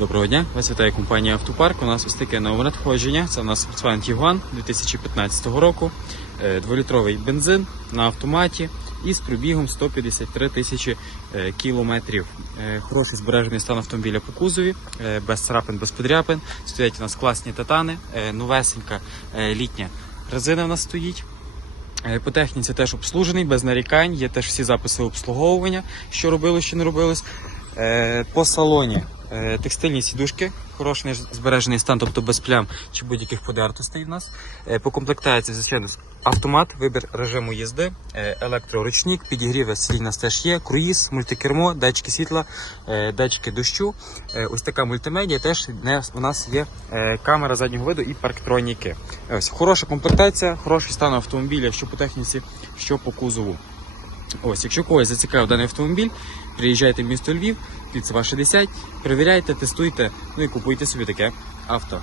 Доброго дня, вас вітає компанія Автопарк. У нас ось таке нове надходження. Це у нас Volkswagen Tiguan 2015 року. 2-літровий бензин на автоматі і з пробігом 153 тисячі кілометрів. Хороший збережений стан автомобіля по кузові, без царапин, без подряпин. Стоять у нас класні титани, новесенька літня резина у нас стоїть. По техніці теж обслужений, без нарікань, є теж всі записи обслуговування, що робилось, що не робилось. По салоні текстильні сідушки, хороший збережений стан, тобто без плям чи будь-яких подертостей в нас. По комплектації, звичайно, автомат, вибір режиму їзди, електроручник, підігріви сидінь у нас теж є, круїз, мультикермо, датчики світла, датчики дощу. Ось така мультимедіа, теж у нас є камера заднього виду і парктроніки. Ось, хороша комплектація, хороший стан автомобіля, що по техніці, що по кузову. Ось, якщо когось зацікавив даний автомобіль, приїжджайте в місто Львів, Кільцева 60, перевіряйте, тестуйте, ну і купуйте собі таке авто.